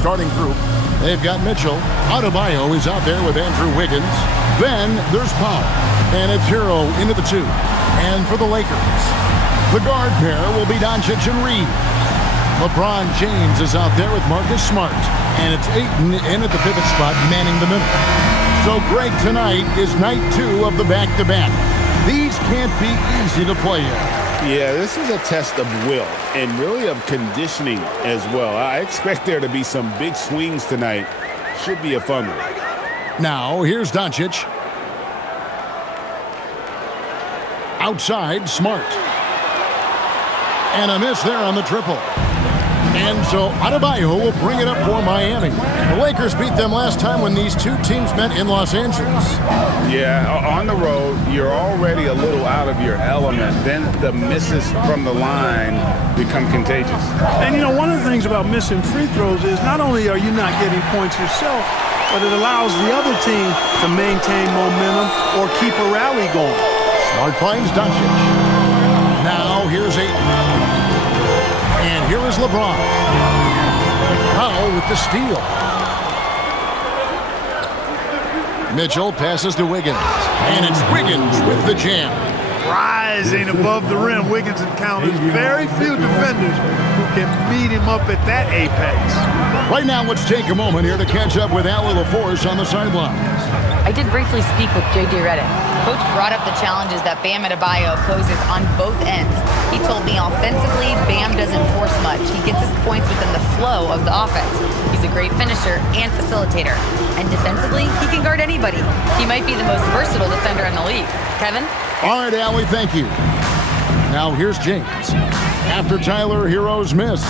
starting group. They've got Mitchell. Adebayo is out there with Andrew Wiggins. Then there's Powell. And it's Hero into the 2. And for the Lakers, the guard pair will be Doncic and Reed. LeBron James is out there with Marcus Smart. And it's Ayton in at the pivot spot, manning the middle. So, Greg, tonight is night 2 of the back-to-back. These can't be easy to play in. Yeah, this is a test of will and really of conditioning as well. I expect there to be some big swings tonight. Should be a fun one. Now, here's Doncic. Outside, Smart. And a miss there on the triple. And so Adebayo will bring it up for Miami. The Lakers beat them last time when these two teams met in Los Angeles. Yeah, on the road, you're already a little out of your element. Then the misses from the line become contagious. And, you know, one of the things about missing free throws is not only are you not getting points yourself, but it allows the other team to maintain momentum or keep a rally going. Smart finds Doncic. Now here's Ayton. And here is LeBron. Powell with the steal. Mitchell passes to Wiggins. And it's Wiggins with the jam. Rising above the rim, Wiggins encounters very few defenders who can beat him up at that apex. Right now, let's take a moment here to catch up with Allie LaForce on the sidelines. I did briefly speak with J.J. Redick. Coach brought up the challenges that Bam Adebayo poses on both ends. He told me offensively, Bam doesn't force much. He gets his points within the flow of the offense. He's a great finisher and facilitator. And defensively, he can guard anybody. He might be the most versatile defender in the league. Kevin? All right, Allie, thank you. Now here's James. After Tyler Hero's miss.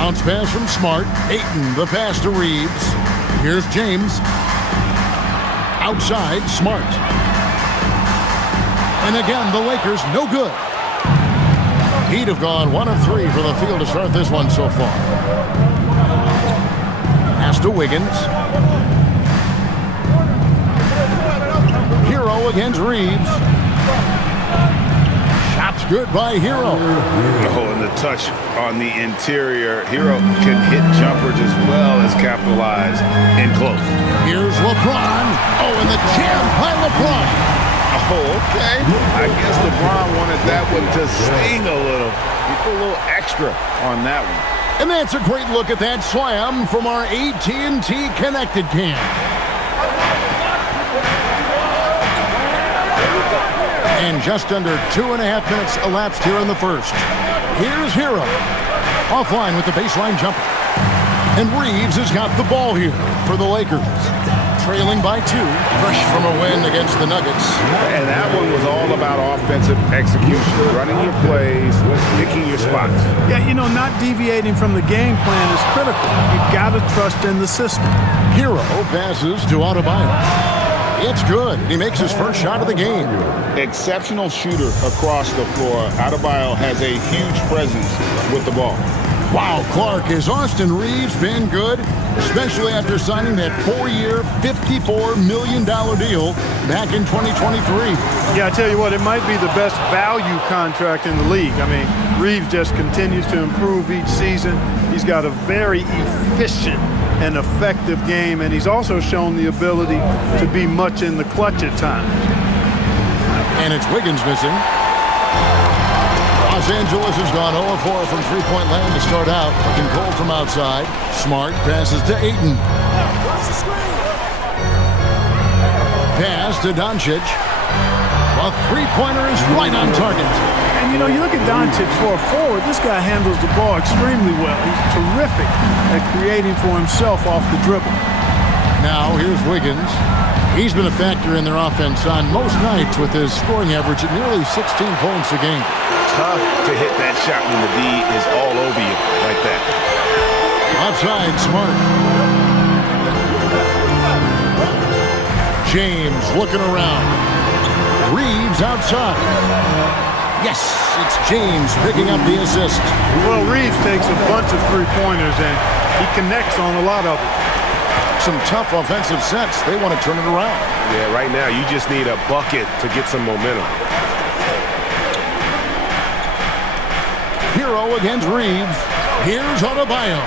Bounce pass from Smart. Ayton, the pass to Reeves. Here's James. Outside, Smart. And again, the Lakers, no good. He'd have gone 1 of 3 for the field to start this one so far. Pass to Wiggins. Hero against Reeves. Shot's good by Hero. Oh, and the touch on the interior. Hero can hit jumpers as well as capitalize in close. Here's LeBron. Oh, and the jam by LeBron. Oh, okay. I guess LeBron wanted that one to sting a little. He put a little extra on that one. And that's a great look at that slam from our AT&T Connected cam. And just under 2.5 minutes elapsed here in the first. Here's Hero. Offline with the baseline jumper. And Reeves has got the ball here for the Lakers. Trailing by 2. Fresh from a win against the Nuggets. And that one was all about offensive execution. Running your plays, picking your spots. Yeah, you know, not deviating from the game plan is critical. You've got to trust in the system. Hero passes to Adebayo. It's good. He makes his first shot of the game. Exceptional shooter across the floor. Adebayo has a huge presence with the ball. Wow, Clark, has Austin Reeves been good? Especially after signing that 4-year, $54 million deal back in 2023. Yeah, I tell you what, it might be the best value contract in the league. I mean, Reeves just continues to improve each season. He's got a very efficient and effective game, and he's also shown the ability to be much in the clutch at times. And it's Wiggins missing. Los Angeles has gone 0-4 from three-point land to start out. Looking cold from outside. Smart passes to Ayton. Pass to Doncic. A three-pointer is right on target. And, you know, you look at Doncic for a forward, this guy handles the ball extremely well. He's terrific at creating for himself off the dribble. Now, here's Wiggins. He's been a factor in their offense on most nights with his scoring average at nearly 16 points a game. Tough to hit that shot when the D is all over you like that. Outside, Smart. James looking around. Reeves outside. Yes, it's James picking up the assist. Well, Reeves takes a bunch of three-pointers, and he connects on a lot of them. Some tough offensive sets. They want to turn it around. Yeah, right now you just need a bucket to get some momentum. Hero against Reeves. Here's Adebayo.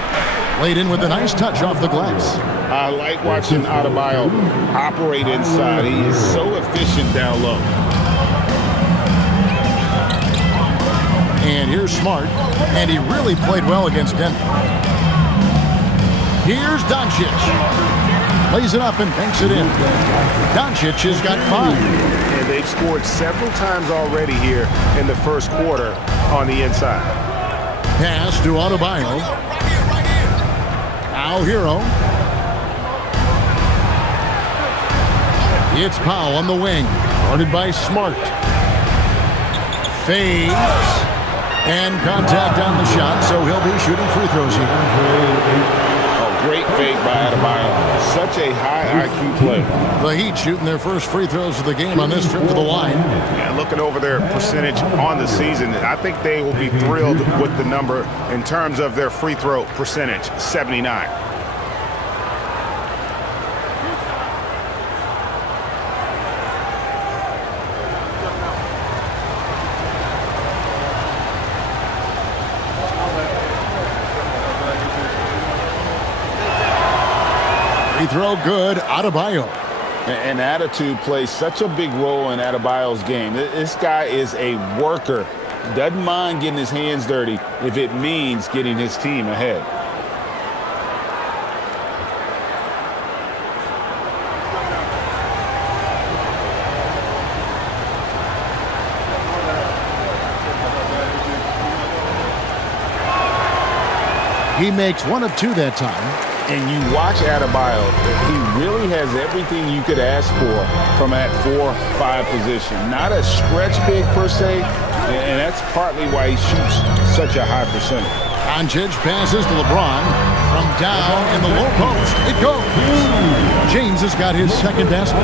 Laid in with a nice touch off the glass. I like watching Adebayo operate inside. He is so efficient down low. And here's Smart. And he really played well against Denver. Here's Doncic. Lays it up and banks it in. Doncic has got 5. And they've scored several times already here in the first quarter on the inside. Pass to Adebayo. Now Hero. It's Powell on the wing. Guarded by Smart. Fades. And contact on the shot, so he'll be shooting free throws here. Great fake by Adebayo. Such a high IQ play. The Heat shooting their first free throws of the game on this trip to the line. Yeah, looking over their percentage on the season, I think they will be thrilled with the number in terms of their free throw percentage, 79. Throw good, Adebayo. And attitude plays such a big role in Adebayo's game. This guy is a worker. Doesn't mind getting his hands dirty if it means getting his team ahead. He makes 1 of 2 that time. And you watch Adebayo, he really has everything you could ask for from that 4-5 position. Not a stretch big per se, and that's partly why he shoots such a high percentage. Doncic passes to LeBron. From down in the low post, it goes. James has got his second basket.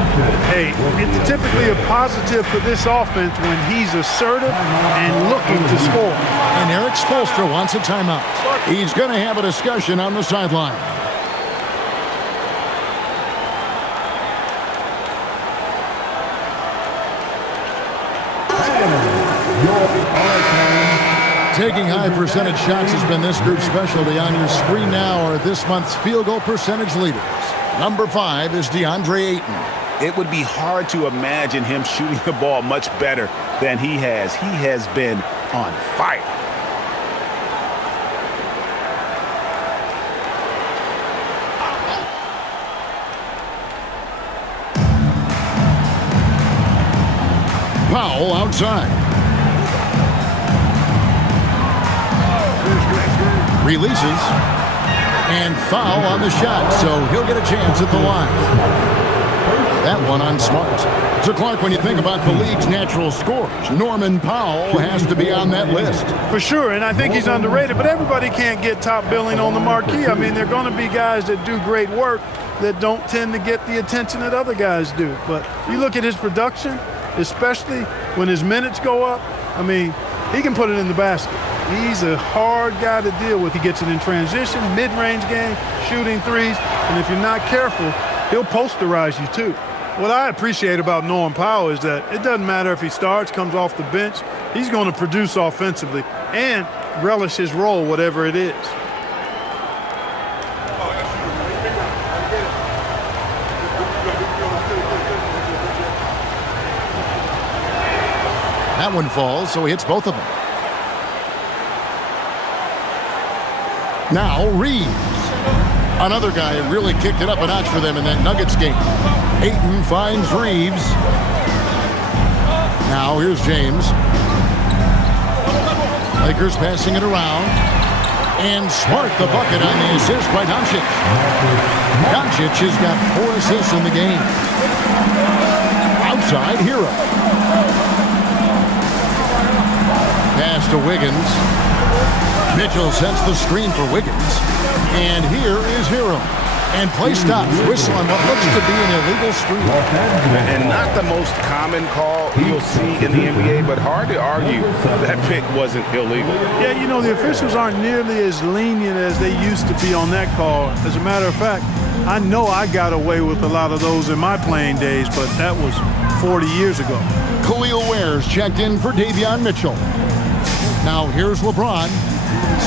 Hey, it's typically a positive for this offense when he's assertive and looking to score. And Eric Spoelstra wants a timeout. He's going to have a discussion on the sideline. Taking high percentage shots has been this group's specialty. On your screen now are this month's field goal percentage leaders. Number 5 is DeAndre Ayton. It would be hard to imagine him shooting the ball much better than he has. He has been on fire. Powell outside. Releases. And foul on the shot, so he'll get a chance at the line. That one on Smart. So, Clark, when you think about the league's natural scorers, Norman Powell has to be on that list. For sure, and I think he's underrated, but everybody can't get top billing on the marquee. I mean, there are going to be guys that do great work that don't tend to get the attention that other guys do. But you look at his production, especially when his minutes go up, I mean, he can put it in the basket. He's a hard guy to deal with. He gets it in transition, mid-range game, shooting threes, and if you're not careful, he'll posterize you too. What I appreciate about Norman Powell is that it doesn't matter if he starts, comes off the bench, he's going to produce offensively and relish his role, whatever it is. That one falls, so he hits both of them. Now Reeves. Another guy who really kicked it up a notch for them in that Nuggets game. Ayton finds Reeves. Now here's James. Lakers passing it around. And Smart the bucket on the assist by Doncic. Doncic has got 4 assists in the game. Outside, Hero. Pass to Wiggins. Mitchell sets the screen for Wiggins. And here is Hero. And play stops. Whistle on what looks to be an illegal screen. And not the most common call you'll see in the NBA, but hard to argue that pick wasn't illegal. Yeah, you know, the officials aren't nearly as lenient as they used to be on that call. As a matter of fact, I know I got away with a lot of those in my playing days, but that was 40 years ago. Khalil Ware's checked in for Davion Mitchell. Now here's LeBron.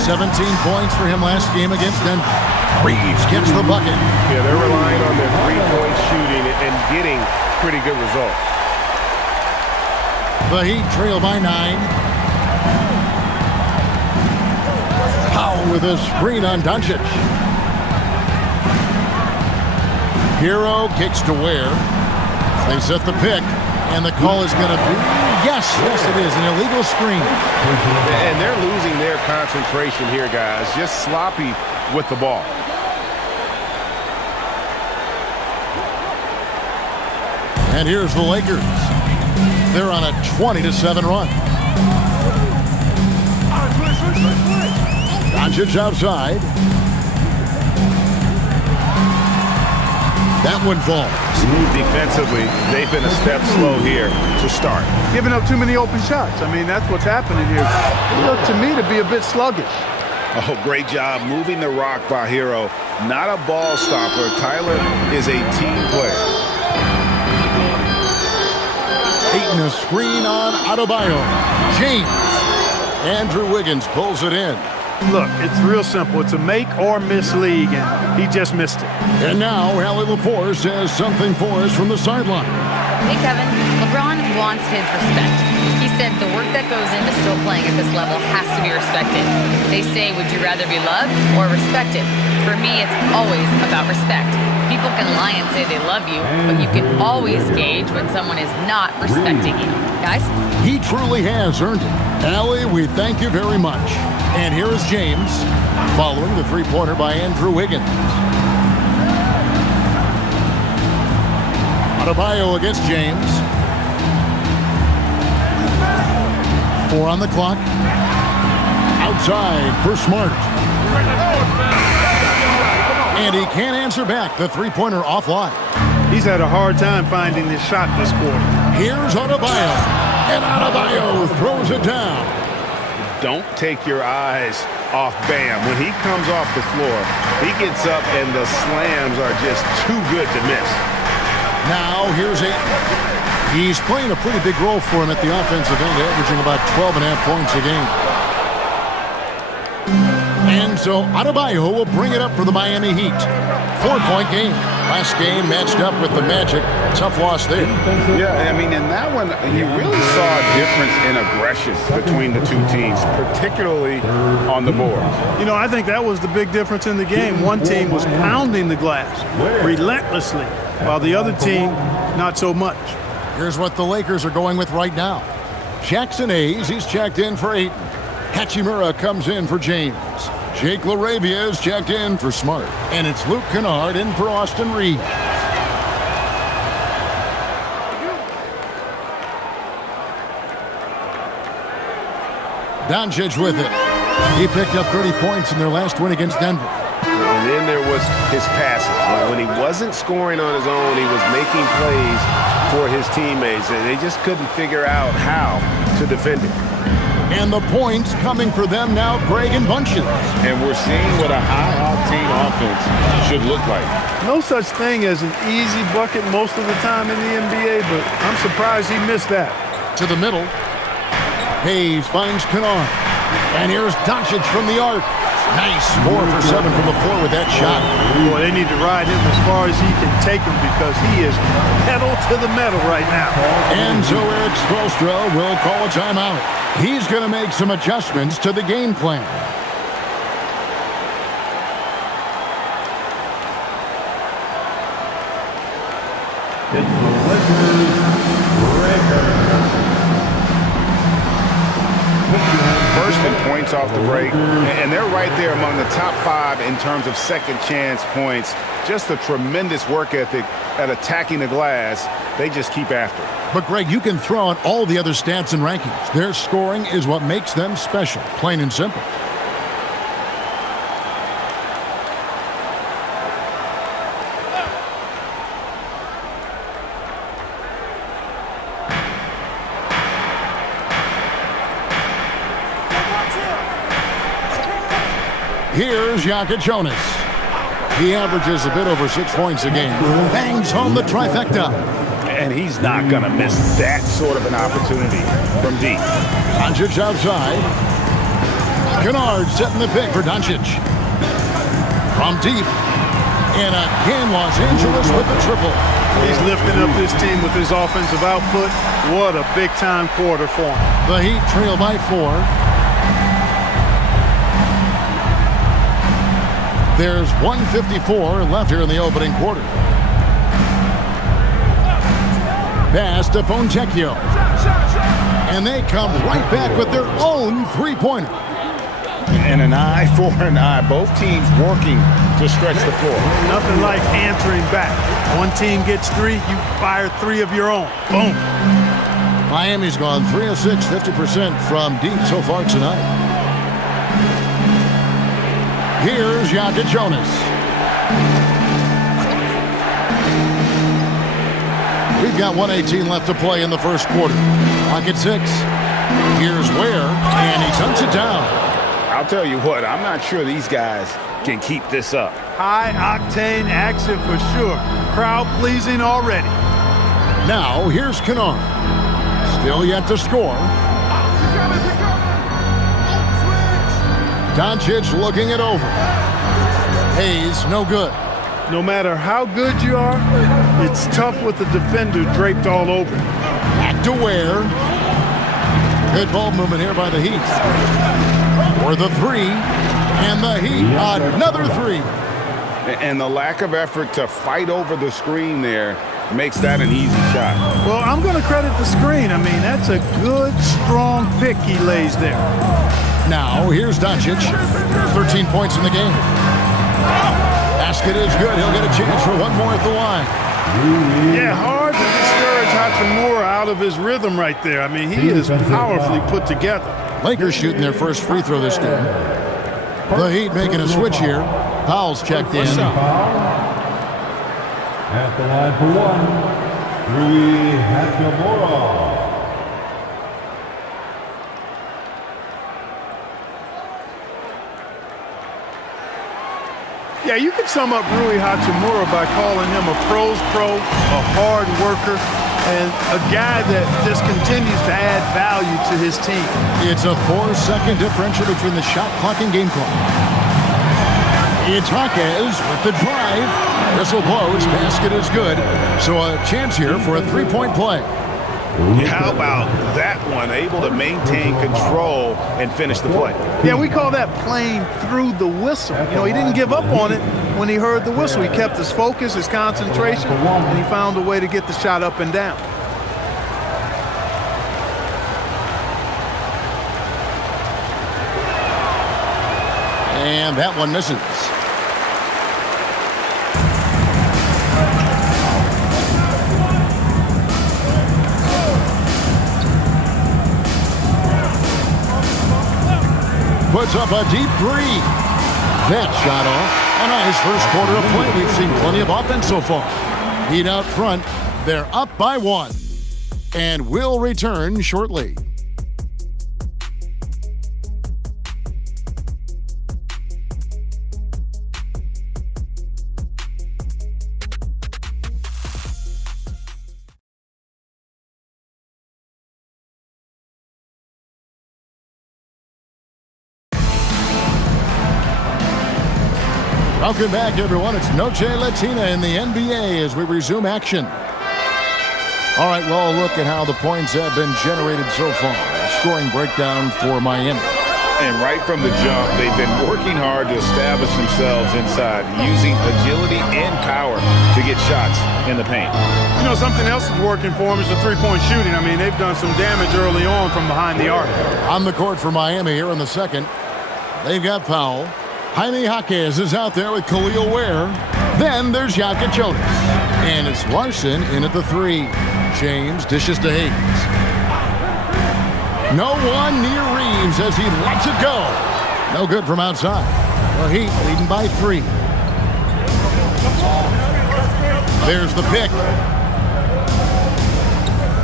17 points for him last game against Denver. Reeves gets the bucket. Yeah, they're relying on their three-point shooting and getting pretty good results. The Heat trail by 9. Powell with a screen on Doncic. Hero kicks to Ware. They set the pick, and the call is going to be, yes, it is, an illegal screen. And they're losing their concentration here, guys. Just sloppy with the ball. And here's the Lakers. They're on a 20-7 run. Doncic outside. That one falls. Defensively, they've been a step slow here to start. Giving up too many open shots. I mean, that's what's happening here. It looked to me to be a bit sluggish. Oh, great job moving the rock by Hero. Not a ball stopper. Tyler is a team player. Ayton a screen on Adebayo. James. Andrew Wiggins pulls it in. Look, it's real simple. It's a make or miss league, and he just missed it. And now, Allie LaForce has something for us from the sideline. Hey, Kevin, LeBron wants his respect. He said the work that goes into still playing at this level has to be respected. They say, would you rather be loved or respected? For me, it's always about respect. People can lie and say they love you, but you can always gauge when someone is not respecting you. Guys? He truly has earned it. Allie, we thank you very much. And here is James, following the three-pointer by Andrew Wiggins. Adebayo against James. 4 on the clock. Outside for Smart. And he can't answer back. The three-pointer offline. He's had a hard time finding his shot this quarter. Here's Adebayo. And Adebayo throws it down. Don't take your eyes off Bam. When he comes off the floor, he gets up and the slams are just too good to miss. Now here's Ayton. He's playing a pretty big role for him at the offensive end, averaging about 12.5 points a game. And so Adebayo will bring it up for the Miami Heat. 4-point game. Last game matched up with the Magic. Tough loss there. Yeah, I mean, in that one, you really saw a difference in aggression between the two teams, particularly on the boards. You know, I think that was the big difference in the game. One team was pounding the glass relentlessly, while the other team, not so much. Here's what the Lakers are going with right now. Jackson Hayes, he's checked in for Ayton. Hachimura comes in for James. Jake LaRavia is checked in for Smart. And it's Luke Kennard in for Austin Reeves. Doncic with it. He picked up 30 points in their last win against Denver. And then there was his passing. When he wasn't scoring on his own, he was making plays for his teammates. And they just couldn't figure out how to defend him. And the points coming for them now, Greg, in bunches. And we're seeing what a high-octane offense should look like. No such thing as an easy bucket most of the time in the NBA, but I'm surprised he missed that. To the middle. Hayes finds Kennard. And here's Doncic from the arc. Nice 4 for 7 from the floor with that shot. Boy, they need to ride him as far as he can take him because he is pedal to the metal right now. And so Eric Spoelstra will call a timeout. He's going to make some adjustments to the game plan. First in points off the break, and they're right there among the top 5 in terms of second chance points. Just a tremendous work ethic at attacking the glass. They just keep after it. But, Greg, you can throw out all the other stats and rankings. Their scoring is what makes them special, plain and simple. Here's Jokic Jonas. He averages a bit over 6 points a game. Bangs home the trifecta. And he's not going to miss that sort of an opportunity from deep. Doncic outside. Kennard setting the pick for Doncic. From deep. And again, Los Angeles with the triple. He's lifting up this team with his offensive output. What a big-time quarter for him. The Heat trail by 4. There's 1:54 left here in the opening quarter. Pass to Fontecchio. And they come right back with their own three-pointer. And an eye for an eye. Both teams working to stretch the floor. Nothing like answering back. One team gets 3, you fire 3 of your own. Boom. Miami's gone 3 of 6, 50% from deep so far tonight. Here's Jonas. We've got 1:18 left to play in the first quarter. Clock at 6. Here's Ware, and he dunks it down. I'll tell you what, I'm not sure these guys can keep this up. High-octane action for sure. Crowd-pleasing already. Now, here's Kennard. Still yet to score. Doncic looking it over. Hayes, no good. No matter how good you are, it's tough with the defender draped all over. Back to Ware. Good ball movement here by the Heat. For the 3, and the Heat, another 3. And the lack of effort to fight over the screen there makes that an easy shot. Well, I'm going to credit the screen. I mean, that's a good, strong pick he lays there. Now, here's Doncic. 13 points in the game. Basket is good. He'll get a chance for one more at the line. Yeah, hard to discourage Hachimura out of his rhythm right there. I mean, he is powerfully put together. Lakers shooting their first free throw this game. The Heat making a switch here. Powell's checked in. At the line for 1, Rui Hachimura. Yeah, you could sum up Rui Hachimura by calling him a pro's pro, a hard worker, and a guy that just continues to add value to his team. It's a 4-second differential between the shot clock and game clock. It's Jaquez with the drive. Whistle blows. Basket is good. So a chance here for a three-point play. How about that one? Able to maintain control and finish the play. Yeah, we call that playing through the whistle. You know, he didn't give up on it when he heard the whistle. He kept his focus, his concentration, and he found a way to get the shot up and down. And that one misses. Puts up a deep 3. That shot off. A nice first quarter of play. We've seen plenty of offense so far. Heat out front. They're up by 1. And will return shortly. Welcome back, everyone. It's Noche Latina in the NBA as we resume action. All right, well, look at how the points have been generated so far. A scoring breakdown for Miami. And right from the jump, they've been working hard to establish themselves inside, using agility and power to get shots in the paint. You know, something else that's working for them is the three-point shooting. I mean, they've done some damage early on from behind the arc. On the court for Miami here in the second. They've got Powell. Jaime Jaquez is out there with Khalil Ware. Then there's Jonas. And it's Larson in at the 3. James dishes to Hayes. No one near Reeves as he lets it go. No good from outside. The Heat leading by 3. There's the pick.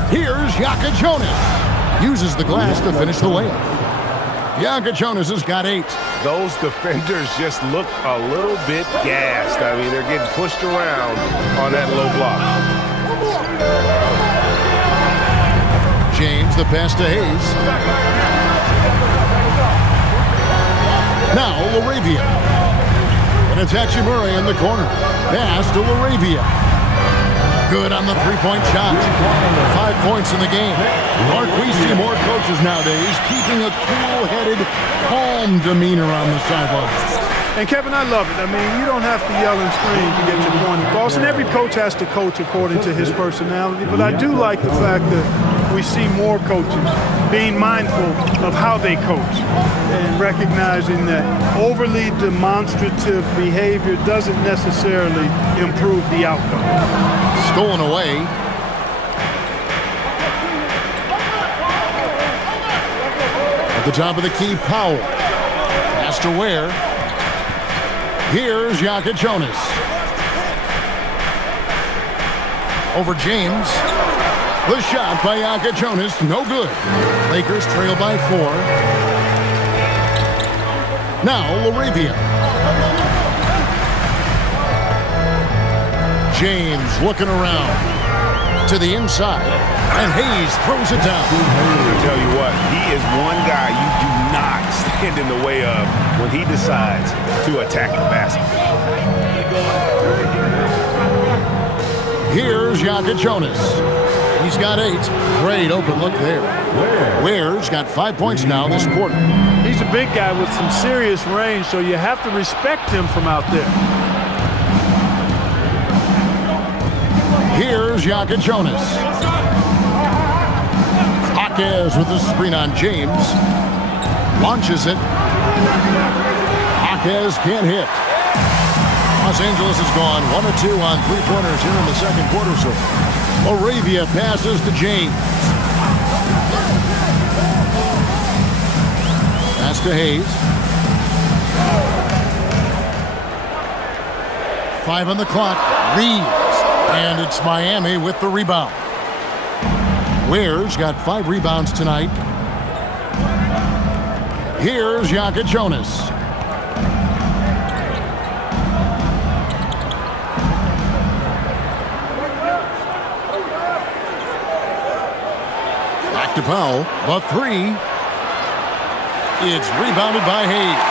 Here's Jonas. Uses the glass to finish the layup. Jonas has got 8. Those defenders just look a little bit gassed. I mean, they're getting pushed around on that low block. James, the pass to Hayes. Now Laravia. And it's Hachimura in the corner. Pass to Laravia. Good on the three-point shot. 5 points in the game. Mark, we see more coaches nowadays keeping a cool-headed, calm demeanor on the sidelines. And, Kevin, I love it. I mean, you don't have to yell and scream to get your point across. And every coach has to coach according to his personality. But I do like the fact that we see more coaches being mindful of how they coach and recognizing that overly demonstrative behavior doesn't necessarily improve the outcome. Stolen away. At the top of the key, Powell. Pass to Ware. Here's Jonas. Over James. The shot by Jonas, no good. Lakers trail by 4. Now Laravia. James looking around to the inside, and Hayes throws it down. I'll tell you what, he is one guy you do not stand in the way of when he decides to attack the basket. Here's Jonas. He's got 8. Great open look there. Ware's got 5 points now this quarter. He's a big guy with some serious range, so you have to respect him from out there. Here's Jonas. Jaquez with the screen on James. Launches it. Jaquez can't hit. Los Angeles has gone 1 of 2 on three-pointers here in the second quarter. So Laravia passes to James. Pass to Hayes. 5 on the clock. Reeves. And it's Miami with the rebound. Ware's got 5 rebounds tonight. Here's Jonas. Back to Powell. The 3. It's rebounded by Hayes.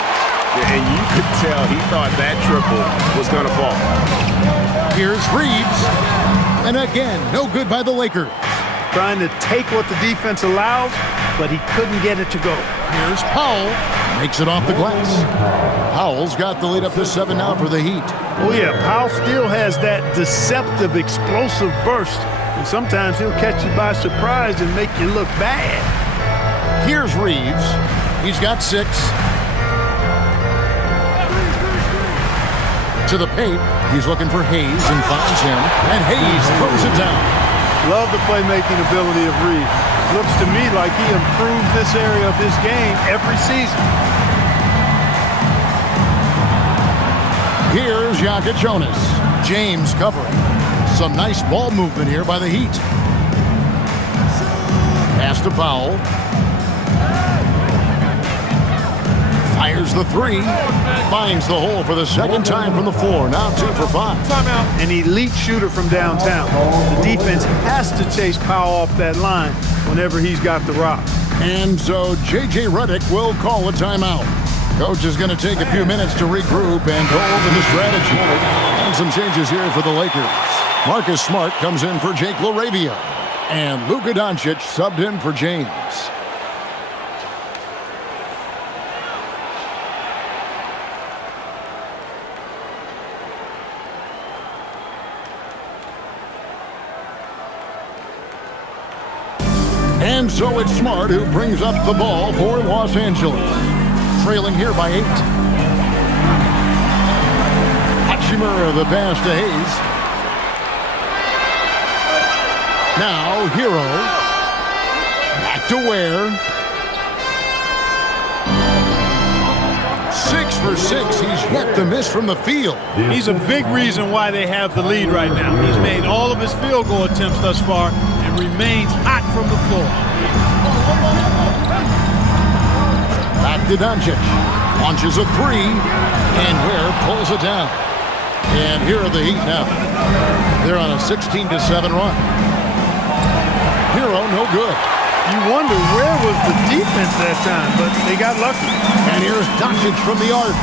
And you could tell he thought that triple was going to fall. Here's Reeves. And again, no good by the Lakers. Trying to take what the defense allows, but he couldn't get it to go. Here's Powell. Makes it off the glass. Powell's got the lead up to 7 now for the Heat. Oh, yeah, Powell still has that deceptive, explosive burst. And sometimes he'll catch you by surprise and make you look bad. Here's Reeves. He's got 6. To the paint. He's looking for Hayes and finds him. And Hayes throws it down. Love the playmaking ability of Reeves. Looks to me like he improves this area of his game every season. Here's Jonas. James covering. Some nice ball movement here by the Heat. Pass to Powell. Fires the 3. Finds the hole for the second time from the floor. Now 2 for 5. Timeout. An elite shooter from downtown. The defense has to chase Powell off that line whenever he's got the rock. And so J.J. Redick will call a timeout. Coach is going to take a few minutes to regroup and go over the strategy. And some changes here for the Lakers. Marcus Smart comes in for Jake Laravia. And Luka Doncic subbed in for James. And so it's Smart who brings up the ball for Los Angeles. Trailing here by 8. Hachimura the pass to Hayes. Now Hero. Back to Ware. 6 for 6. He's yet to miss from the field. He's a big reason why they have the lead right now. He's made all of his field goal attempts thus far and remains hot from the floor. Back to Doncic. Launches a 3. And Ware pulls it down. And here are the Heat now. They're on a 16-7 run. Hero, no good. You wonder where was the defense that time, but they got lucky. And here's Doncic from the arc.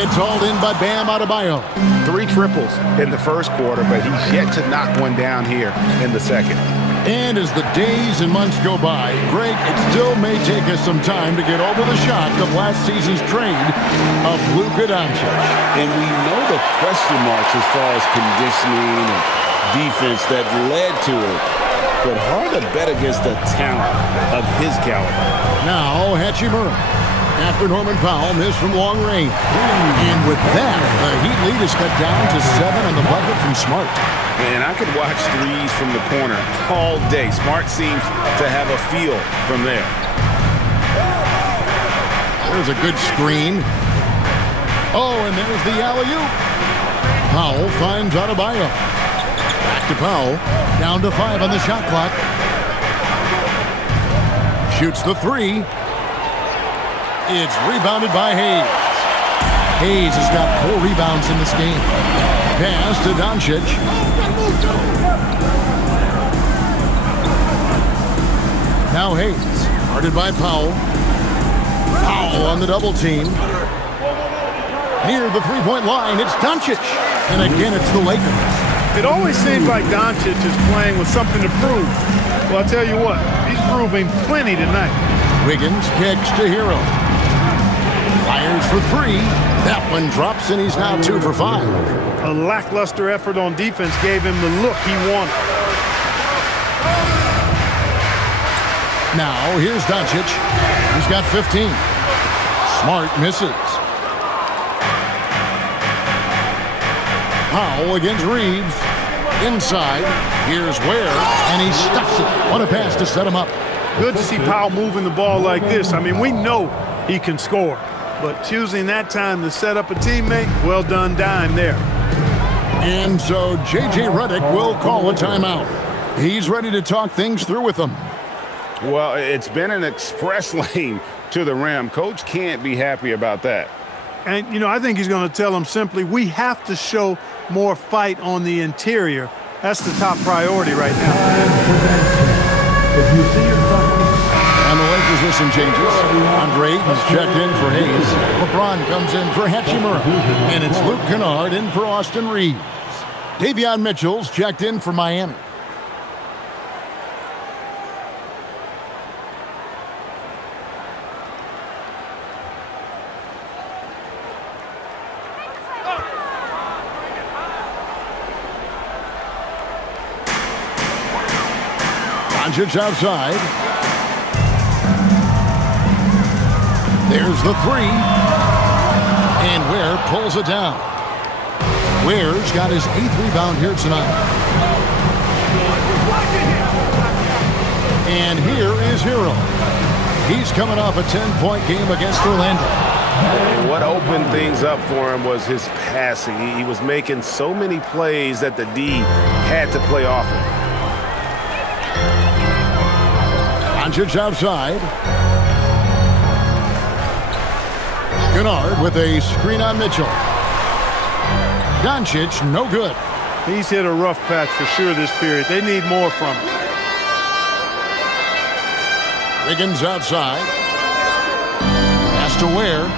It's hauled in by Bam Adebayo. 3 triples in the first quarter, but he's yet to knock one down here in the second. And as the days and months go by, Greg, it still may take us some time to get over the shock of last season's trade of Luka Doncic. And we know the question marks as far as conditioning and defense that led to it. But hard to bet against the talent of his caliber. Now, Hachimura. After Norman Powell missed from long range. And with that, the Heat lead is cut down to 7 on the bucket from Smart. And I could watch threes from the corner all day. Smart seems to have a feel from there. There's a good screen. Oh, and there's the alley-oop. Powell finds Adebayo. Back to Powell. Down to 5 on the shot clock. Shoots the 3. It's rebounded by Hayes. Hayes has got 4 rebounds in this game. Pass to Doncic. Now Hayes, guarded by Powell. Powell on the double team. Near the three-point line, it's Doncic. And again, it's the Lakers. It always seems like Doncic is playing with something to prove. Well, I'll tell you what, he's proving plenty tonight. Wiggins kicks to Hero. Fires for 3. That one drops, and he's now 2 for 5. A lackluster effort on defense gave him the look he wanted. Now, here's Doncic. He's got 15. Smart misses. Powell against Reeves. Inside. Here's Ware, and he stuffs it. What a pass to set him up. Good to see Powell moving the ball like this. I mean, we know he can score. But choosing that time to set up a teammate, well done dime there. And so J.J. Redick will call a timeout. He's ready to talk things through with them. Well, it's been an express lane to the rim. Coach can't be happy about that. And, you know, I think he's going to tell them simply, we have to show more fight on the interior. That's the top priority right now. If you see yourself, And the Lakers with some changes. Andre Ayton's checked in for Hayes. LeBron comes in for Hachimura. And it's Luke Kennard in for Austin Reeves. Davion Mitchell's checked in for Miami. Doncic outside. There's the 3. And Ware pulls it down. Ware's got his 8th rebound here tonight. And here is Hero. He's coming off a 10-point game against Orlando. And what opened things up for him was his passing. He was making so many plays that the D had to play off him. Doncic outside. Kennard with a screen on Mitchell. Doncic, no good. He's hit a rough patch for sure this period. They need more from him. Wiggins outside. Pass to Ware.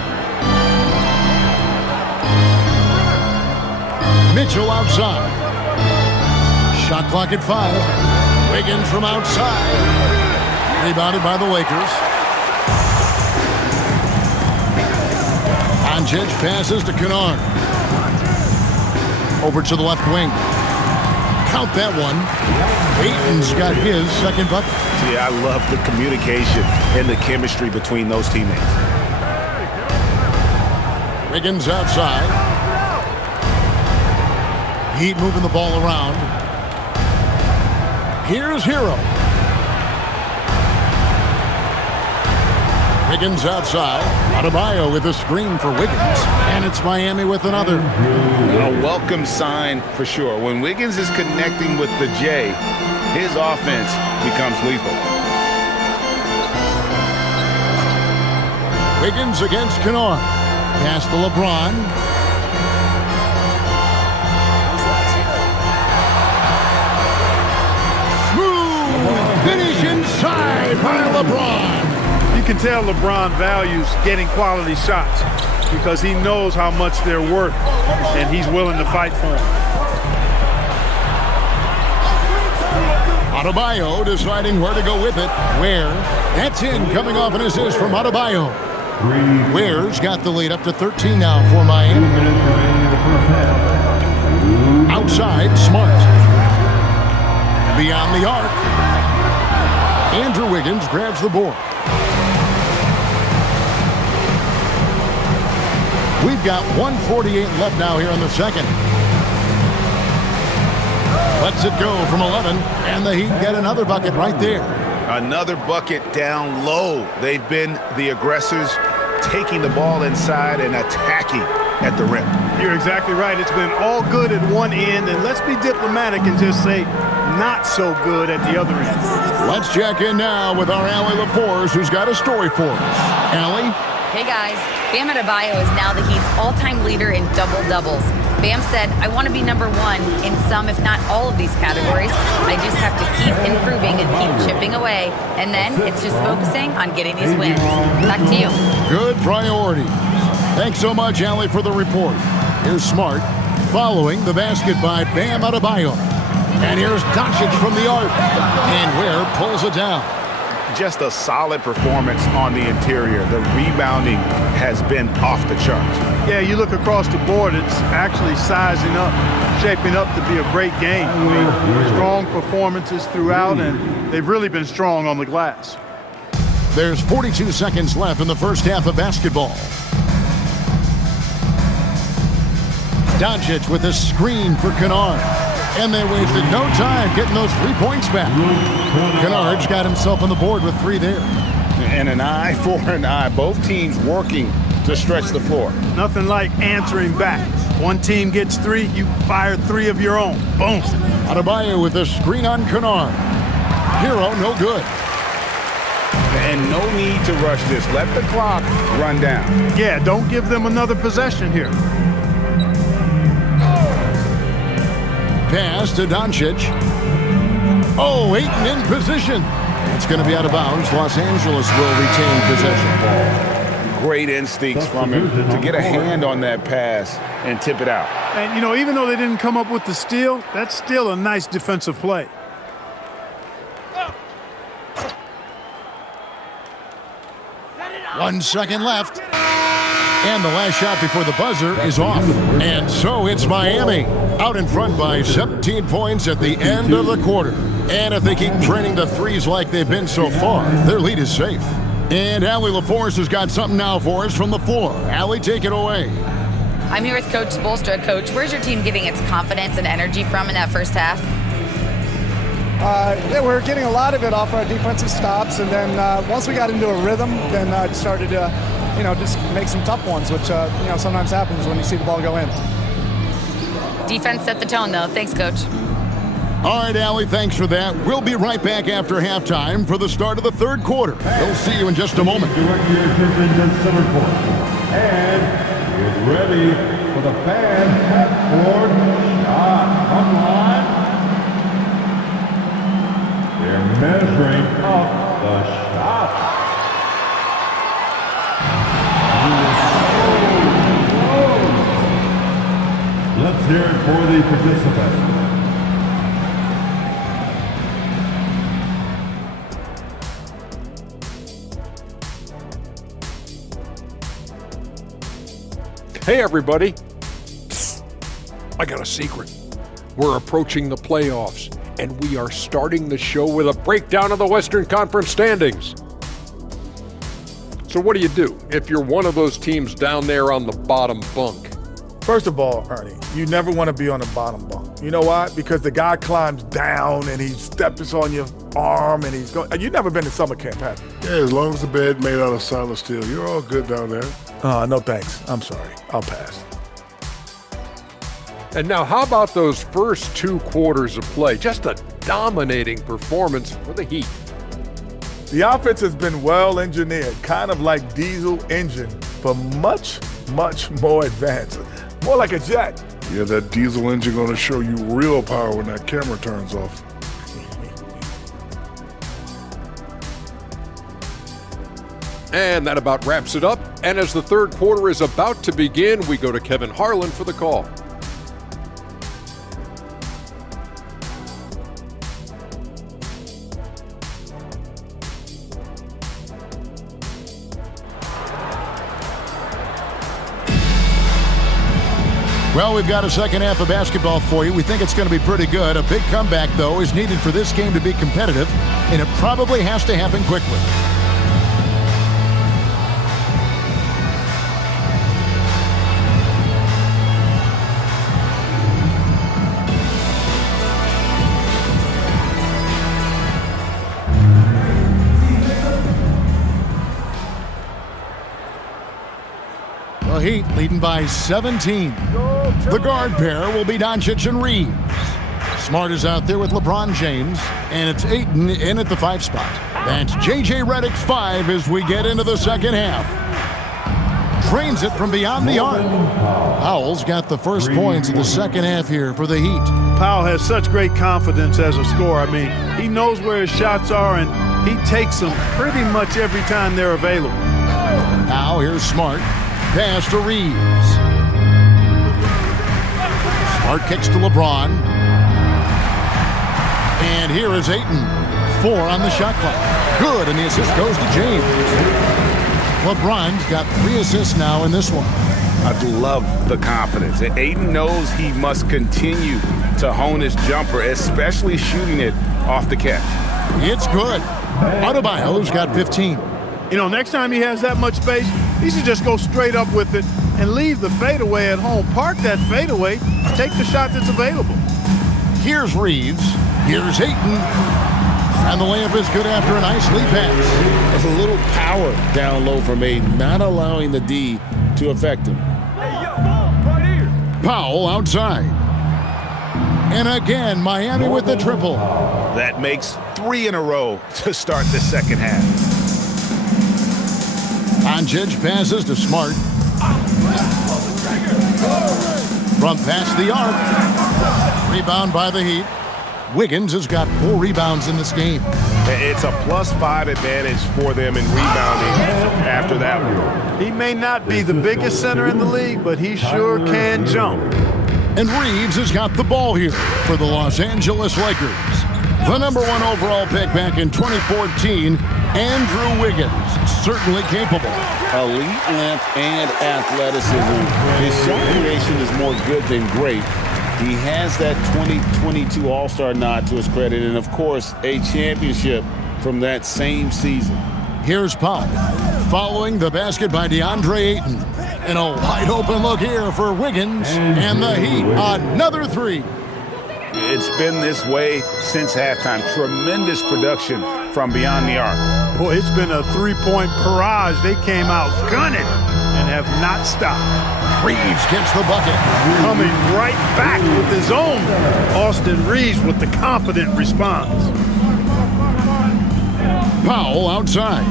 Mitchell outside. Shot clock at 5. Wiggins from outside. Rebounded by the Lakers. Doncic passes to Kennard. Over to the left wing. Count that one. Ayton's got his second bucket. Yeah, I love the communication and the chemistry between those teammates. Wiggins outside. Heat moving the ball around. Here's Hero. Wiggins outside. Adebayo with a screen for Wiggins. And it's Miami with another. A welcome sign for sure. When Wiggins is connecting with the J, his offense becomes lethal. Wiggins against Kennard. Pass to LeBron. Smooth finish inside by LeBron. You can tell LeBron values getting quality shots because he knows how much they're worth, and he's willing to fight for them. Adebayo deciding where to go with it. Ware. That's in, coming off an assist from Adebayo. Ware's got the lead up to 13 now for Miami. 2 minutes remaining in the first half. Outside, Smart. Beyond the arc. Andrew Wiggins grabs the board. We've got 1:48 left now here in the second. Lets it go from 11, and the Heat get another bucket right there. Another bucket down low. They've been the aggressors, taking the ball inside and attacking at the rim. You're exactly right. It's been all good at one end, and let's be diplomatic and just say not so good at the other end. Let's check in now with our Allie LaForce, who's got a story for us. Allie? Hey guys, Bam Adebayo is now the Heat's all-time leader in double-doubles. Bam said, I want to be number one in some, if not all of these categories. I just have to keep improving and keep chipping away. And then it's just focusing on getting these wins. Back to you. Good priorities. Thanks so much, Allie, for the report. Here's Smart following the basket by Bam Adebayo. And here's Doncic from the arc. And Ware pulls it down. Just a solid performance on the interior. The rebounding has been off the charts. Yeah, you look across the board, it's actually sizing up, shaping up to be a great game. I mean, strong performances throughout, and they've really been strong on the glass. There's 42 seconds left in the first half of basketball. Doncic with a screen for Kennard. And they wasted no time getting those 3 points back. Kennard's got himself on the board with 3 there. And an eye for an eye. Both teams working to stretch the floor. Nothing like answering back. One team gets 3, you fire 3 of your own. Boom. Adebayo with a screen on Kennard. Hero, no good. And no need to rush this. Let the clock run down. Yeah, don't give them another possession here. Pass to Doncic. Oh, Ayton in position. It's going to be out of bounds. Los Angeles will retain possession. Great instincts from him to get a hand on that pass and tip it out. And, you know, even though they didn't come up with the steal, that's still a nice defensive play. One second left. And the last shot before the buzzer is off. And so it's Miami out in front by 17 points at the end of the quarter. And if they keep draining the threes like they've been so far, their lead is safe. And Allie LaForce has got something now for us from the floor. Allie, take it away. I'm here with Coach Spoelstra. Coach, where's your team getting its confidence and energy from in that first half? Yeah, we're getting a lot of it off our defensive stops, and then once we got into a rhythm, then it started to, just make some tough ones, which, sometimes happens when you see the ball go in. Defense set the tone, though. Thanks, Coach. All right, Allie, thanks for that. We'll be right back after halftime for the start of the third quarter. We'll see you in just a moment. Direct your attention to center court. And get ready for the fan half-court shot. Come on. They're measuring up the shot. Let's hear it for the participants. Hey everybody, I got a secret. We're approaching the playoffs, and we are starting the show with a breakdown of the Western Conference standings. So what do you do if you're one of those teams down there on the bottom bunk? First of all, Ernie, you never want to be on the bottom bunk. You know why? Because the guy climbs down and he steps on your arm and he's going. You've never been to summer camp, have you? Yeah, as long as the bed made out of solid steel, you're all good down there. No thanks. I'm sorry. I'll pass. And now how about those first 2 quarters of play? Just a dominating performance for the Heat. The offense has been well engineered, kind of like diesel engine, but much, much more advanced. More like a jet. Yeah, that diesel engine gonna show you real power when that camera turns off. And that about wraps it up. And as the third quarter is about to begin, we go to Kevin Harlan for the call. Well, we've got a second half of basketball for you. We think it's going to be pretty good. A big comeback, though, is needed for this game to be competitive, and it probably has to happen quickly. The Heat leading by 17. The guard pair will be Doncic and Reeves. Smart is out there with LeBron James, and it's Ayton in at the 5 spot. That's J.J. Redick's 5 as we get into the second half. Drains it from beyond the arc. Powell's got the first points in the second half here for the Heat. Powell has such great confidence as a scorer. I mean, he knows where his shots are, and he takes them pretty much every time they're available. Now here's Smart. Pass to Reeves. Smart kicks to LeBron. And here is Ayton. 4 on the shot clock. Good, and the assist goes to James. LeBron's got 3 assists now in this one. I love the confidence. Ayton knows he must continue to hone his jumper, especially shooting it off the catch. It's good. Adebayo's got 15. You know, next time he has that much space, he should just go straight up with it and leave the fadeaway at home. Park that fadeaway, take the shot that's available. Here's Reeves. Here's Ayton. And the layup is good after a nice lead pass. There's a little power down low from Ayton, not allowing the D to affect him. Powell outside. And again, Miami with the triple. That makes 3 in a row to start the second half. Doncic passes to Smart. From past the arc. Rebound by the Heat. Wiggins has got 4 rebounds in this game. It's a +5 advantage for them in rebounding after that one. He may not be the biggest center in the league, but he sure can jump. And Reeves has got the ball here for the Los Angeles Lakers. The #1 overall pick back in 2014, Andrew Wiggins, certainly capable. Elite length and athleticism. His shot creation is more good than great. He has that 2022 All-Star nod to his credit, and of course, a championship from that same season. Here's Pop, following the basket by DeAndre Ayton. And a wide open look here for Wiggins, and the Heat, another 3. It's been this way since halftime. Tremendous production from beyond the arc. Boy, it's been a 3-point barrage. They came out gunning and have not stopped. Reeves gets the bucket. Coming right back with his own. Austin Reeves with the confident response. Powell outside.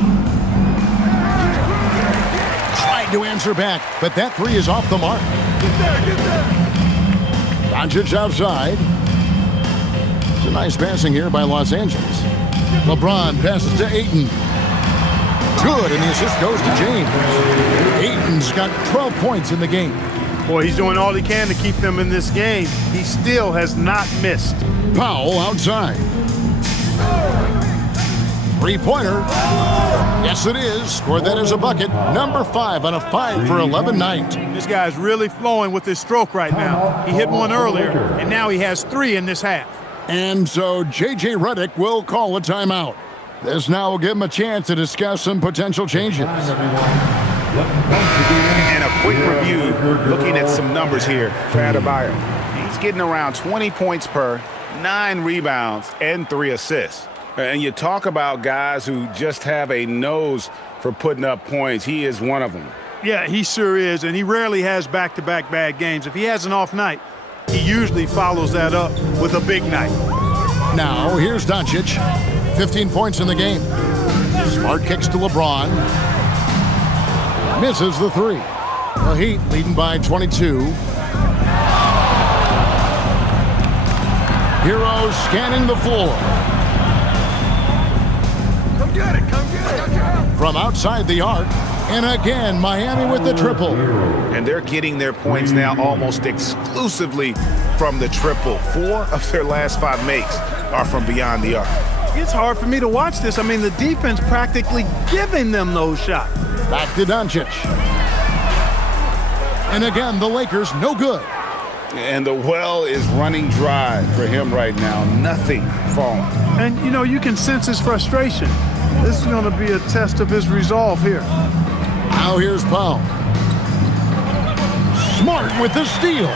Tried to answer back, but that 3 is off the mark. Doncic outside. It's a nice passing here by Los Angeles. LeBron passes to Ayton. Good, and the assist goes to James. Ayton's got 12 points in the game. Boy, he's doing all he can to keep them in this game. He still has not missed. Powell outside. 3-pointer. Yes, it is. Scored that as a bucket. Number 5 on a 5 for 11 night. This guy's really flowing with his stroke right now. He hit one earlier, and now he has 3 in this half. And so J.J. Redick will call a timeout. This now will give him a chance to discuss some potential changes. And a quick review, looking at some numbers here for Adebayo. He's getting around 20 points per, 9 rebounds, and 3 assists. And you talk about guys who just have a nose for putting up points. He is one of them. Yeah, he sure is, and he rarely has back-to-back bad games. If he has an off night, he usually follows that up with a big night. Now, here's Doncic. 15 points in the game. Smart kicks to LeBron. Misses the 3. The Heat leading by 22. Hero scanning the floor. Come get it, come get it. from outside the arc. And again, Miami with the triple. And they're getting their points now almost exclusively from the triple. 4 of their last 5 makes are from beyond the arc. It's hard for me to watch this. I mean, the defense practically giving them those shots. Back to Doncic. And again, the Lakers no good. And the well is running dry for him right now. Nothing falling. And, you know, you can sense his frustration. This is going to be a test of his resolve here. Now here's Powell. Smart with the steal.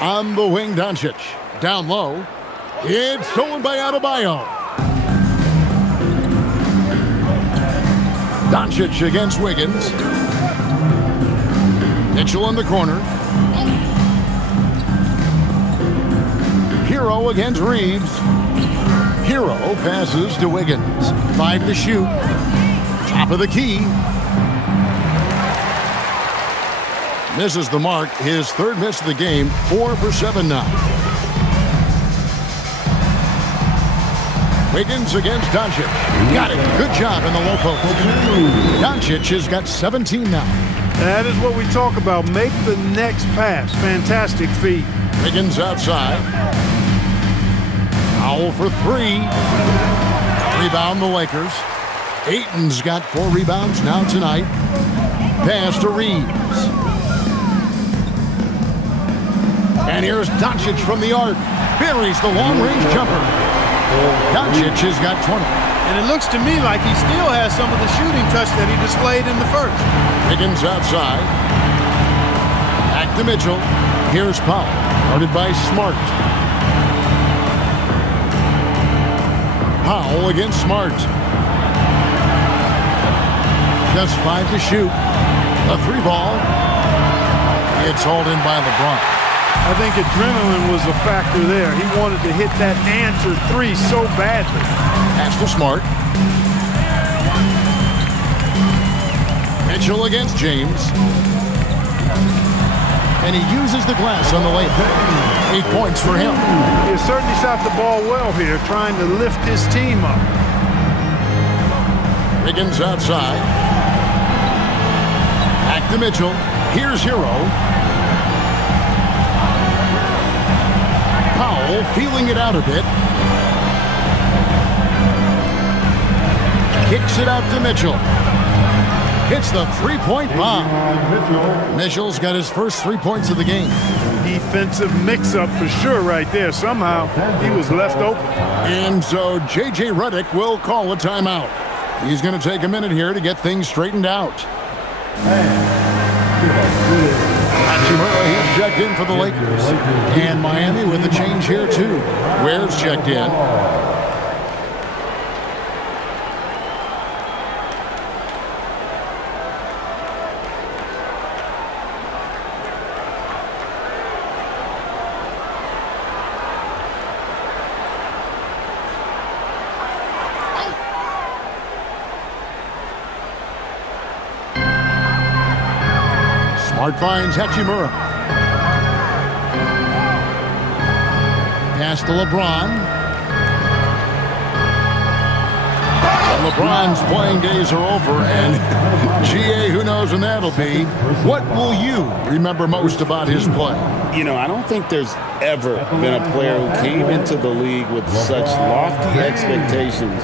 On the wing, Doncic. Down low. It's stolen by Adebayo. Doncic against Wiggins. Mitchell in the corner. Hero against Reeves. Hero passes to Wiggins. 5 to shoot. Top of the key. Misses the mark. His 3rd miss of the game. 4 for 7 now. Wiggins against Doncic. Got it. Good job in the low post. Doncic has got 17 now. That is what we talk about. Make the next pass. Fantastic feed. Wiggins outside. Powell for 3. Rebound the Lakers. Ayton's got 4 rebounds now tonight. Pass to Reeves. And here's Doncic from the arc. Buries the long-range jumper. Doncic has got 20. And it looks to me like he still has some of the shooting touch that he displayed in the first. Wiggins outside. Back to Mitchell. Here's Powell. Guarded by Smart. Powell against Smart. Just 5 to shoot. A 3 ball. It's hauled in by LeBron. I think adrenaline was a factor there. He wanted to hit that answer 3 so badly. Pass to Smart. Mitchell against James. And he uses the glass on the layup. 8 points for him. He certainly shot the ball well here, trying to lift his team up. Wiggins outside. Back to Mitchell. Here's Hero. Powell feeling it out a bit. Kicks it out to Mitchell. Hits the 3-point bomb. Mitchell's got his first 3 points of the game. Defensive mix-up for sure right there. Somehow he was left open. And so J.J. Redick will call a timeout. He's going to take a minute here to get things straightened out. Hachimura, he's checked in for the Lakers. And Miami with a change here too. Ware's checked in. Smart finds Hachimura. Pass to LeBron. And LeBron's playing days are over, and GA, who knows when that'll be. What will you remember most about his play? You know, I don't think there's ever been a player who came into the league with such lofty expectations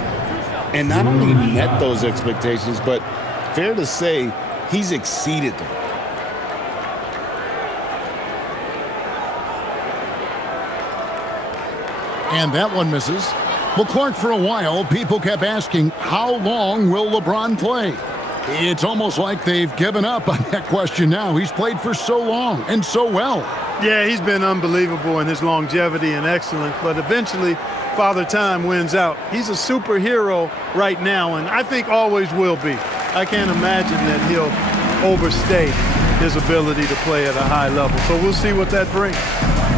and not only met those expectations, but fair to say, he's exceeded them. And that one misses. Well, Clark, for a while, people kept asking, how long will LeBron play? It's almost like they've given up on that question now. He's played for so long and so well. Yeah, he's been unbelievable in his longevity and excellence, but eventually Father Time wins out. He's a superhero right now, and I think always will be. I can't imagine that he'll overstay his ability to play at a high level. So we'll see what that brings.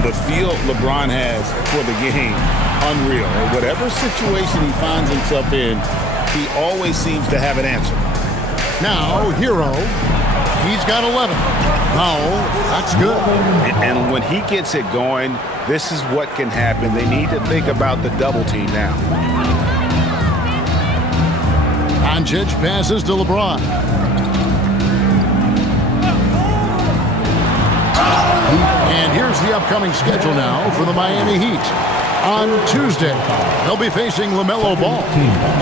The feel LeBron has for the game, unreal. Whatever situation he finds himself in, he always seems to have an answer. Now, Hero, he's got 11. Powell, that's good. And when he gets it going, this is what can happen. They need to think about the double team now. Doncic passes to LeBron. And here's the upcoming schedule now for the Miami Heat. On Tuesday, they'll be facing LaMelo Ball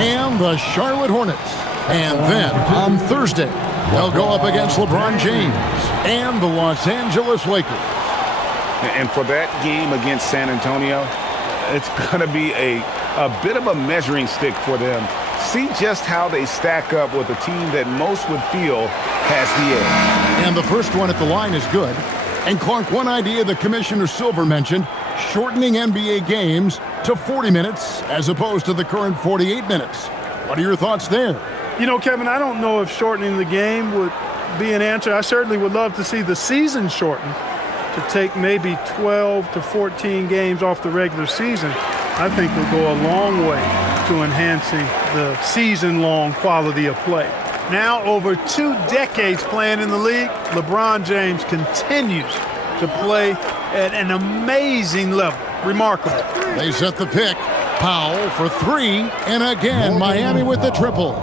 and the Charlotte Hornets. And then on Thursday, they'll go up against LeBron James and the Los Angeles Lakers. And for that game against San Antonio, it's going to be a bit of a measuring stick for them. See just how they stack up with a team that most would feel has the edge. And the first one at the line is good. And Clark, one idea that Commissioner Silver mentioned, shortening NBA games to 40 minutes as opposed to the current 48 minutes. What are your thoughts there? You know, Kevin, I don't know if shortening the game would be an answer. I certainly would love to see the season shortened to take maybe 12 to 14 games off the regular season. I think will go a long way to enhancing the season-long quality of play. Now, over 2 decades playing in the league, LeBron James continues to play at an amazing level. Remarkable. They set the pick. Powell for 3, and again, Miami with the triple.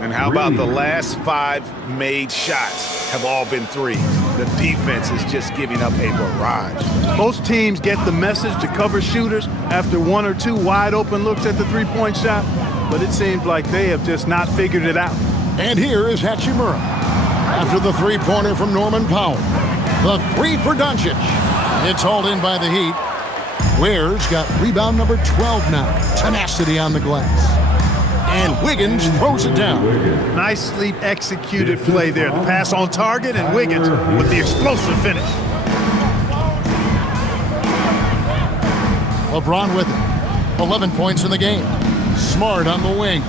And how about the last 5 made shots have all been threes? The defense is just giving up a barrage. Most teams get the message to cover shooters after 1 or 2 wide-open looks at the three-point shot, but it seems like they have just not figured it out. And here is Hachimura. After the three-pointer from Norman Powell. The 3 for Doncic. It's hauled in by the Heat. Ware's got rebound number 12 now. Tenacity on the glass. And Wiggins throws it down. Nicely executed play there. The pass on target, and Wiggins with the explosive finish. LeBron with it. 11 points in the game. Smart on the wing.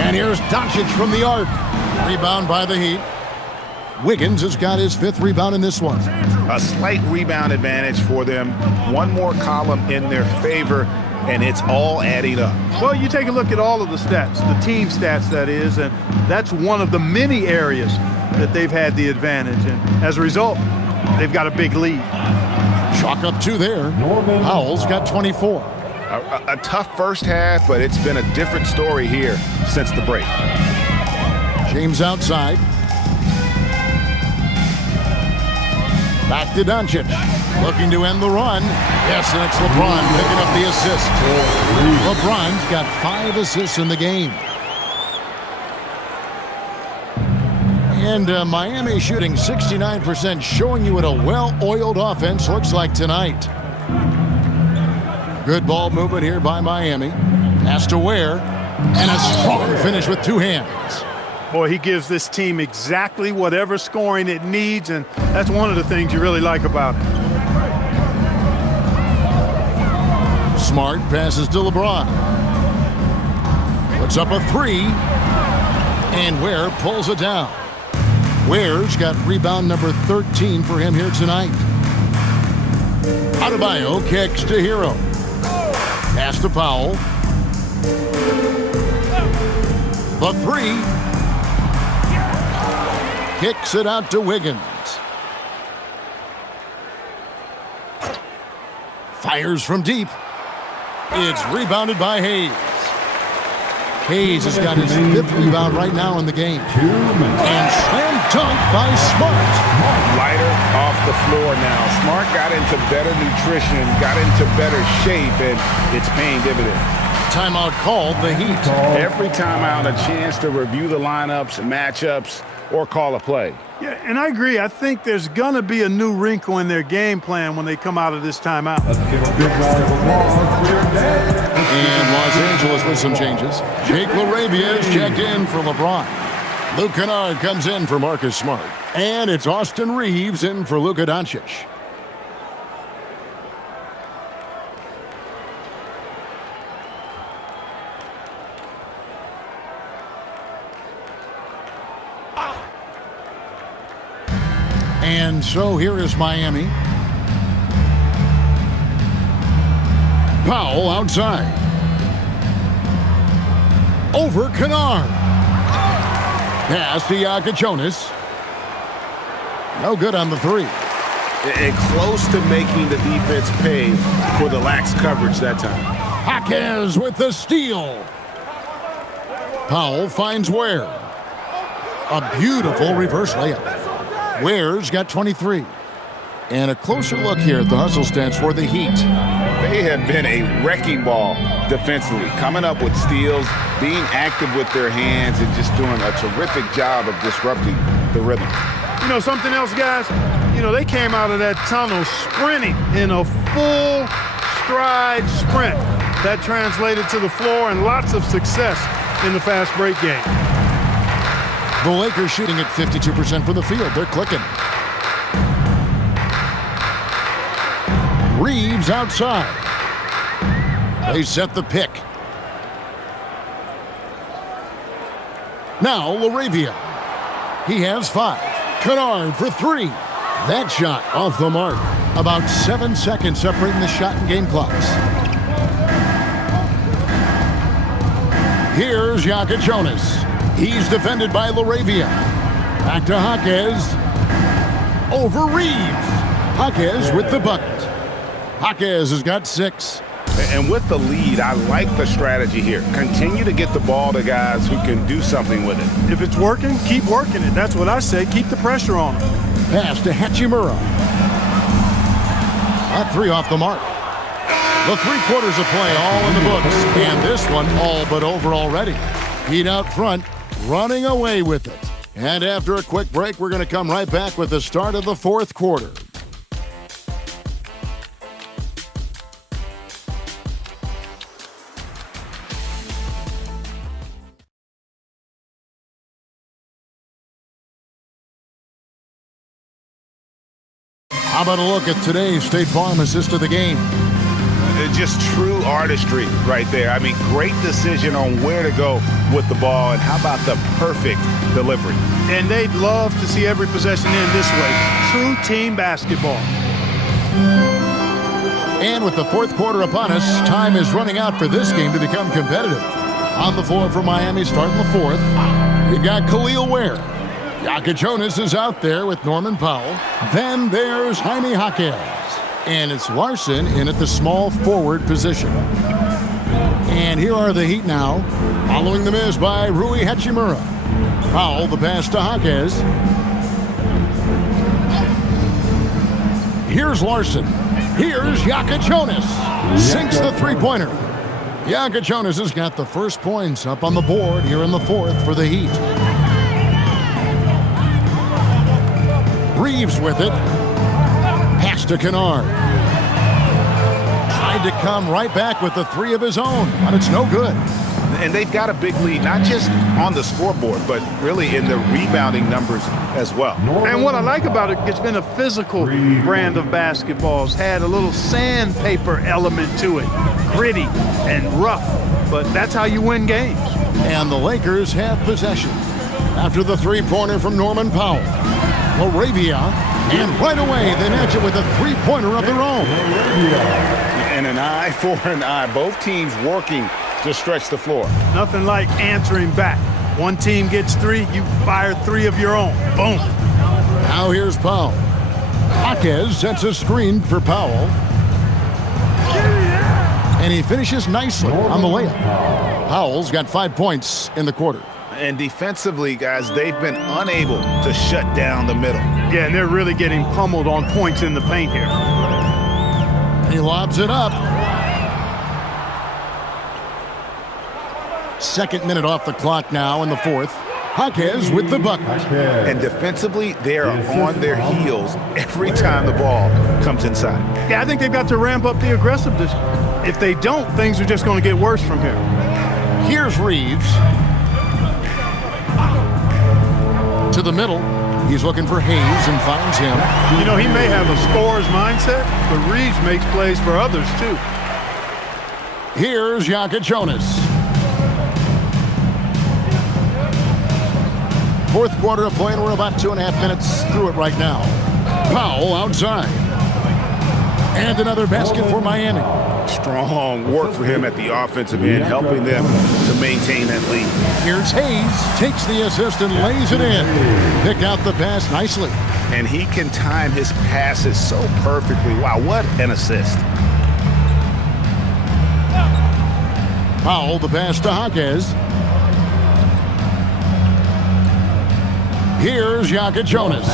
And here's Doncic from the arc. Rebound by the Heat. Wiggins has got his 5th rebound in this one. A slight rebound advantage for them. One more column in their favor, and it's all adding up. Well, you take a look at all of the stats, the team stats that is, and that's one of the many areas that they've had the advantage. And as a result, they've got a big lead. Chalk up 2 there. Powell's got 24. A tough first half, but it's been a different story here since the break. James outside. Back to Doncic. Looking to end the run. Yes, and it's LeBron picking up the assist. LeBron's got 5 assists in the game. And Miami shooting 69%, showing you what a well-oiled offense looks like tonight. Good ball movement here by Miami. Pass to Ware. And a strong finish with 2 hands. Boy, he gives this team exactly whatever scoring it needs, and that's one of the things you really like about it. Smart passes to LeBron. Puts up a 3. And Ware pulls it down. Ware's got rebound number 13 for him here tonight. Adebayo kicks to Hero. Pass to Powell. The 3. Kicks it out to Wiggins. Fires from deep. It's rebounded by Hayes. Hayes has got his 5th rebound right now in the game. And slam dunk by Smart. Lighter off the floor now. Smart got into better nutrition, got into better shape, and it's paying dividends. Timeout called the Heat. Every timeout, a chance to review the lineups, matchups, or call a play. Yeah, and I agree. I think there's going to be a new wrinkle in their game plan when they come out of this timeout. Let's give a big round of applause for your day. And Los Angeles with some changes. Jake LaRavia is checked in for LeBron. Luke Kennard comes in for Marcus Smart. And it's Austin Reeves in for Luka Doncic. And so here is Miami. Powell outside. Over Kennard. Pass to Jonas. No good on the 3. And close to making the defense pay for the lax coverage that time. Jaquez with the steal. Powell finds Ware. A beautiful reverse layup. Ware's got 23. And a closer look here at the hustle stats for the Heat. They have been a wrecking ball defensively, coming up with steals, being active with their hands, and just doing a terrific job of disrupting the rhythm. You know, something else, guys? You know, they came out of that tunnel sprinting in a full stride sprint. That translated to the floor and lots of success in the fast break game. The Lakers shooting at 52% from the field. They're clicking. Reeves outside. They set the pick. Now LaRavia. He has 5. Kennard for 3. That shot off the mark. About 7 seconds separating the shot and game clocks. Here's Jonas. He's defended by LaRavia. Back to Jaquez. Over Reeves. Jaquez with the bucket. Jaquez has got 6. And with the lead, I like the strategy here. Continue to get the ball to guys who can do something with it. If it's working, keep working it. That's what I say. Keep the pressure on him. Pass to Hachimura. A 3 off the mark. The 3 quarters of play all in the books. And this one all but over already. Heat out front, running away with it. And after a quick break, we're going to come right back with the start of the 4th quarter. How about a look at today's State Farm assist of the game? Just true artistry right there. I mean, great decision on where to go with the ball, and how about the perfect delivery? And they'd love to see every possession end this way. True team basketball. And with the 4th quarter upon us, time is running out for this game to become competitive. On the floor for Miami starting the 4th, we've got Khalil Ware. Jonas is out there with Norman Powell. Then there's Jaime Jaquez. And it's Larson in at the small forward position. And here are the Heat now, following the miss by Rui Hachimura. Powell, the pass to Jaquez. Here's Larson. Here's Jonas. Sinks the 3-pointer. Jonas has got the first points up on the board here in the 4th for the Heat. Reeves with it. Pass to Kennard. Tried to come right back with the 3 of his own, but it's no good. And they've got a big lead, not just on the scoreboard, but really in the rebounding numbers as well. And what I like about it, it's been a physical brand of basketball. It's had a little sandpaper element to it. Gritty and rough, but that's how you win games. And the Lakers have possession. After the 3-pointer from Norman Powell. LaRavia, and right away they match it with a 3-pointer of their own. And an eye for an eye. Both teams working to stretch the floor. Nothing like answering back. One team gets 3, you fire 3 of your own. Boom. Now here's Powell. Jaquez sets a screen for Powell. And he finishes nicely on the layup. Powell's got 5 points in the quarter. And defensively, guys, they've been unable to shut down the middle. Yeah, and they're really getting pummeled on points in the paint here. He lobs it up. 2nd minute off the clock now in the 4th. Jaquez with the bucket. And defensively, they are on their heels every time the ball comes inside. Yeah, I think they've got to ramp up the aggressiveness. If they don't, things are just going to get worse from here. Here's Reeves. To the middle. He's looking for Hayes and finds him. You know, he may have a scorer's mindset, but Reeves makes plays for others, too. Here's Jonas. 4th quarter of play, and we're about 2.5 minutes through it right now. Powell outside. And another basket for Miami. Strong work for him at the offensive end, helping them to maintain that lead. Here's Hayes, takes the assist and lays it in. Pick out the pass nicely. And he can time his passes so perfectly. Wow, what an assist. Powell, the pass to Jaquez. Here's Jonas.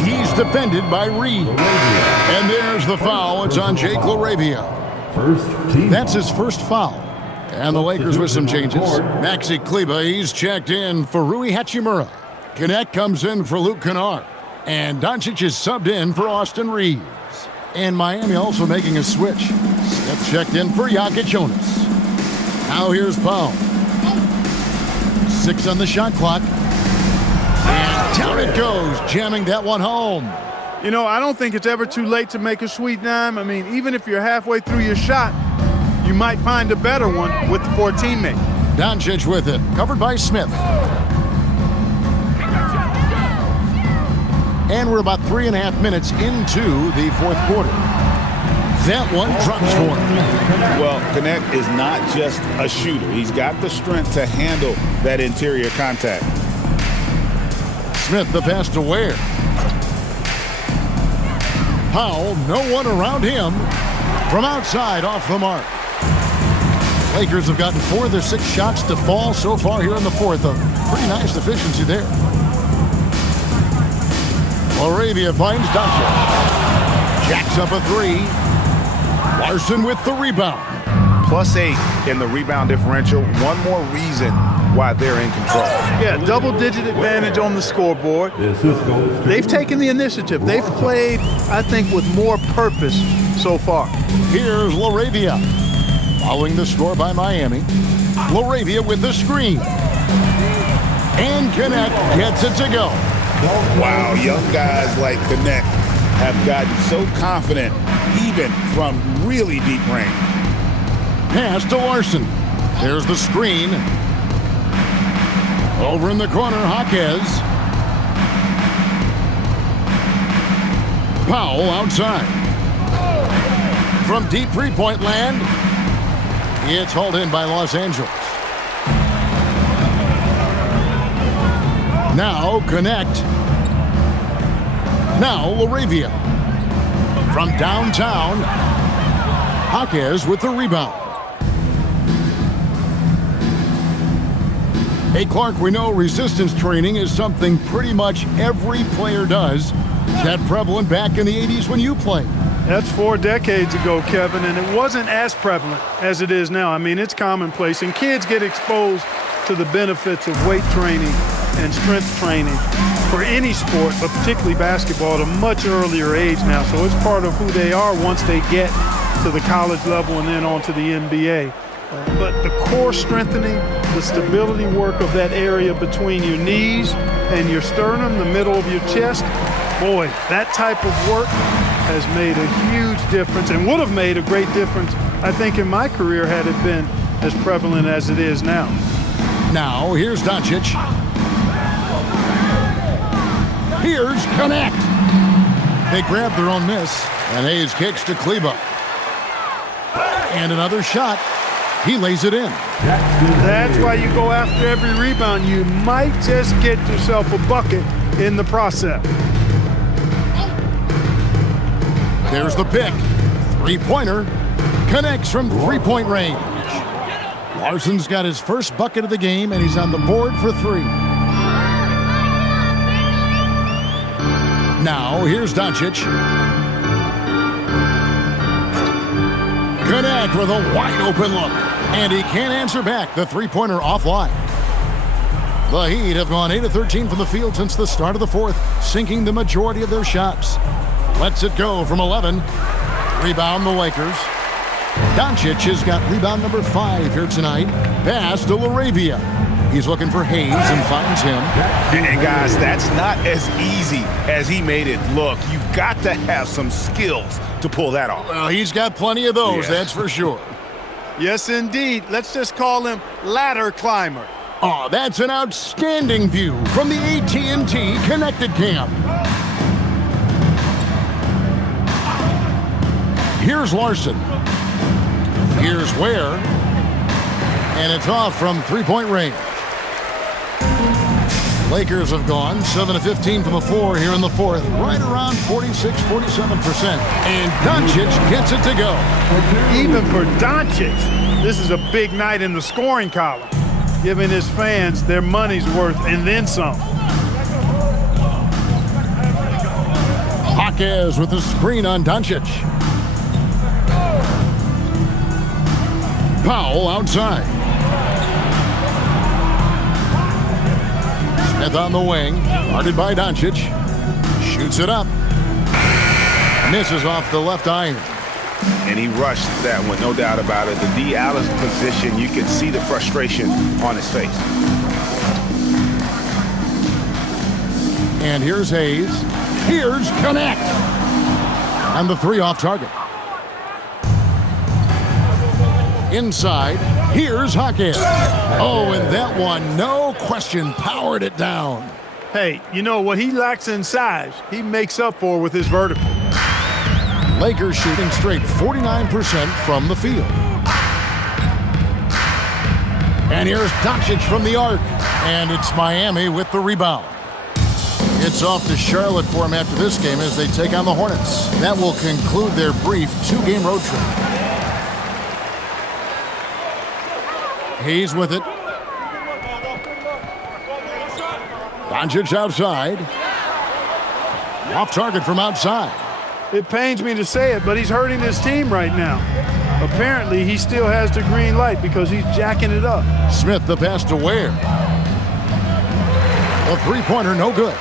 He's defended by Reed. And there's the foul. It's on Jake LaRavia. That's his first foul. And the Lakers with some changes. Maxi Kleber, he's checked in for Rui Hachimura. Connect comes in for Luke Kennard. And Doncic is subbed in for Austin Reeves. And Miami also making a switch. Smith checked in for Jonas. Now here's Powell. 6 on the shot clock. And down it goes, jamming that one home. You know, I don't think it's ever too late to make a sweet dime. I mean, even if you're halfway through your shot, you might find a better one with for a teammate. Doncic with it, covered by Smith. And we're about 3.5 minutes into the fourth quarter. That one drops for him. Well, Connect is not just a shooter. He's got the strength to handle that interior contact. Smith the pass to Ware. Powell, no one around him. From outside, off the mark. Lakers have gotten 4 of their 6 shots to fall so far here in the fourth. A pretty nice efficiency there. LaRavia finds Doncic. Jacks up a 3. Larson with the rebound. +8 in the rebound differential. One more reason why they're in control. Yeah, double-digit advantage on the scoreboard. They've taken the initiative. They've played, I think, with more purpose so far. Here's LaRavia. Following the score by Miami. LaRavia with the screen. And Connect gets it to go. Wow, young guys like Connect have gotten so confident, even from really deep range. Pass to Larson. There's the screen. Over in the corner, Jaquez. Powell outside. From deep three-point land, it's hauled in by Los Angeles. Now Connect. Now LaRavia. From downtown, Jaquez with the rebound. Hey, Clark, we know resistance training is something pretty much every player does. Is that prevalent back in the 80s when you played? That's 4 decades ago, Kevin, and it wasn't as prevalent as it is now. I mean, it's commonplace, and kids get exposed to the benefits of weight training and strength training for any sport, but particularly basketball, at a much earlier age now. So it's part of who they are once they get to the college level and then on to the NBA. But the core strengthening, the stability work of that area between your knees and your sternum, the middle of your chest, boy, that type of work has made a huge difference and would have made a great difference, I think, in my career had it been as prevalent as it is now. Now, here's Doncic. Here's Connect. They grab their own miss, and Hayes kicks to Kleber. And another shot. He lays it in. That's why you go after every rebound. You might just get yourself a bucket in the process. There's the pick. Three-pointer. Connects from three-point range. Larson's got his first bucket of the game, and he's on the board for 3. Now, here's Doncic. Connect with a wide-open look. And he can't answer back. The three-pointer offline. The Heat have gone 8 of 13 from the field since the start of the fourth, sinking the majority of their shots. Lets it go from 11. Rebound the Lakers. Doncic has got rebound number 5 here tonight. Pass to LaRavia. He's looking for Hayes and finds him. And guys, that's not as easy as he made it look. You've got to have some skills to pull that off. Well, he's got plenty of those, that's for sure. Yes, indeed. Let's just call him ladder climber. Oh, that's an outstanding view from the AT&T Connected Cam. Here's Larson. Here's Ware. And it's off from three-point range. Lakers have gone 7 of 15 from the floor here in the fourth, right around 46-47%. And Doncic gets it to go. Even for Doncic, this is a big night in the scoring column, giving his fans their money's worth and then some. Hawkes with the screen on Doncic. Powell outside. Smith on the wing, guarded by Doncic. Shoots it up. Misses off the left iron. And he rushed that one, no doubt about it. The D. Allen's position, you can see the frustration on his face. And here's Hayes. Here's Connect. And the three off target. Inside, here's Hawkins. Oh, and that one, no question, powered it down. Hey, you know what he lacks in size, he makes up for with his vertical. Lakers shooting straight 49% from the field. And here's Doncic from the arc. And it's Miami with the rebound. It's off to Charlotte for him after this game as they take on the Hornets. That will conclude their brief two-game road trip. Hayes with it. Doncic outside. Off target from outside. It pains me to say it, but he's hurting his team right now. Apparently, he still has the green light because he's jacking it up. Smith the pass to Ware. A three-pointer, no good.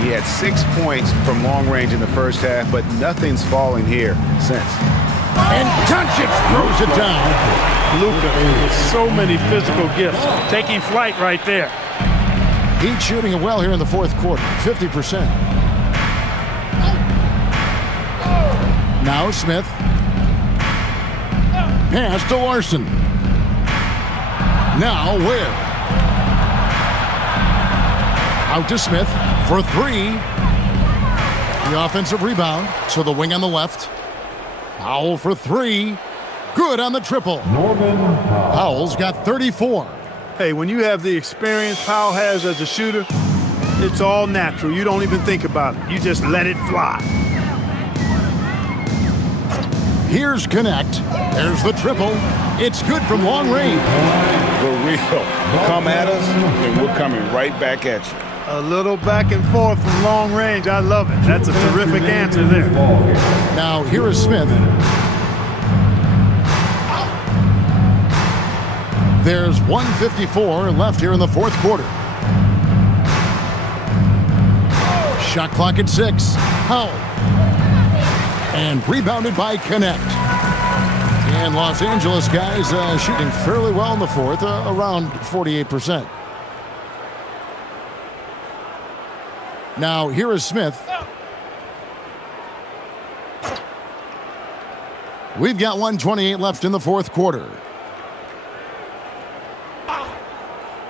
He had 6 points from long range in the first half, but nothing's falling here since. And Doncic throws it down. Luka with so many physical gifts. Taking flight right there. He's shooting it well here in the fourth quarter, 50%. Now Smith. Pass to Larson. Now Ware. Out to Smith for three. The offensive rebound to the wing on the left. Powell for three. Good on the triple. Norman Powell's got 34. Hey, when you have the experience Powell has as a shooter, it's all natural. You don't even think about it. You just let it fly. Here's Connect. There's the triple. It's good from long range. For real. Come at us, and we're coming right back at you. A little back and forth from long range. I love it. That's a terrific answer there. Now here is Smith. There's 1:54 left here in the fourth quarter. Shot clock at 6. Powell. And rebounded by Connect. And Los Angeles guys shooting fairly well in the fourth, around 48%. Now here is Smith. We've got 1:28 left in the fourth quarter.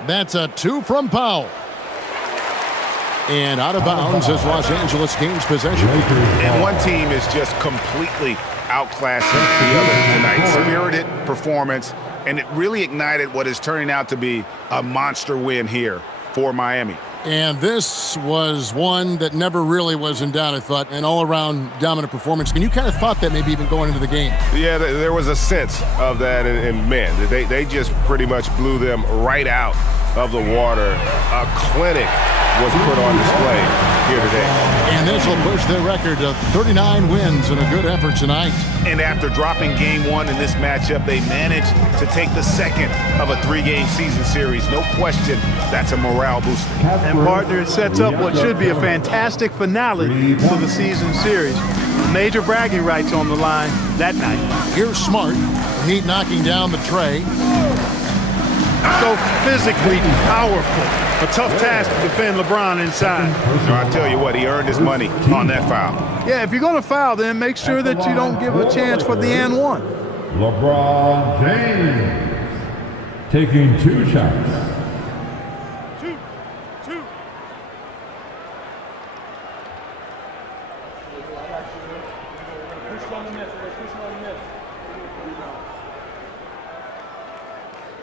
That's a 2 from Powell. And out of bounds as Los Angeles gains possession. And one team is just completely outclassing the other tonight. Spirited performance, and it really ignited what is turning out to be a monster win here for Miami. And this was one that never really was in doubt, I thought, an all-around dominant performance. And you kind of thought that maybe even going into the game. Yeah, there was a sense of that, and man, they just pretty much blew them right out of the water. A clinic was put on display here today. And this will push their record to 39 wins in a good effort tonight. And after dropping game one in this matchup, they managed to take the second of a 3-game season series. No question, that's a morale booster. And partner, it sets up what should be a fantastic finale for the season series. Major bragging rights on the line that night. Here's Smart. Heat knocking down the tray. So physically powerful. A tough task to defend LeBron inside. No, I tell you what, he earned his money on that foul. Yeah, if you're going to foul, then make sure that you don't give a chance for the and one. LeBron James taking 2 shots.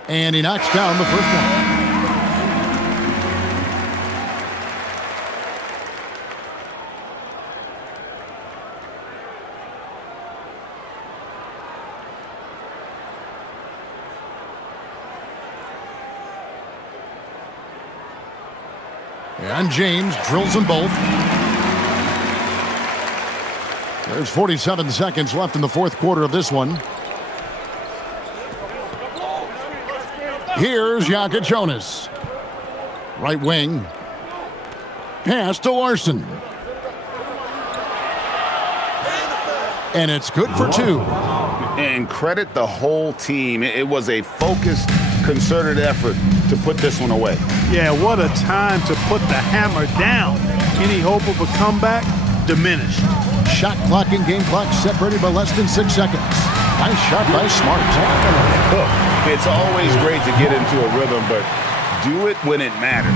And he knocks down the first one. And James drills them both. There's 47 seconds left in the fourth quarter of this one. Here's Jokic Jonas. Right wing. Pass to Larson. And it's good for two. And credit the whole team. It was a focused, concerted effort to put this one away. Yeah, what a time to put the hammer down. Any hope of a comeback diminished. Shot clock and game clock separated by less than 6 seconds. Nice shot by Smart. Look, it's always great to get into a rhythm, but do it when it matters.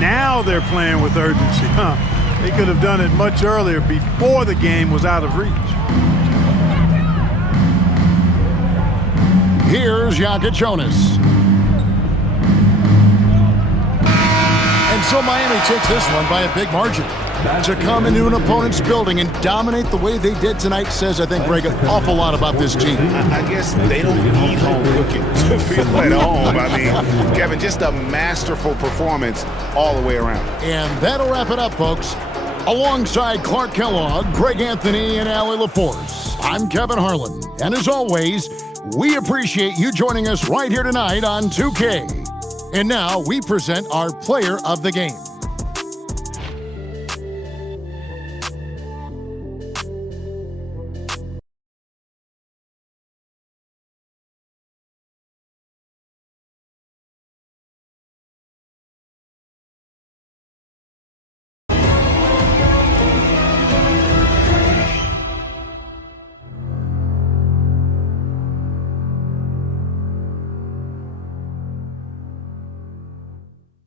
Now they're playing with urgency, huh? They could have done it much earlier before the game was out of reach. Here's Jokic Jonas. And so Miami takes this one by a big margin. To come into an opponent's building and dominate the way they did tonight says, I think, Greg, an awful lot about this team. I guess they don't need home cooking to feel at home. I mean, Kevin, just a masterful performance all the way around. And that'll wrap it up, folks. Alongside Clark Kellogg, Greg Anthony, and Allie LaForce, I'm Kevin Harlan. And as always, we appreciate you joining us right here tonight on 2K. And now we present our player of the game.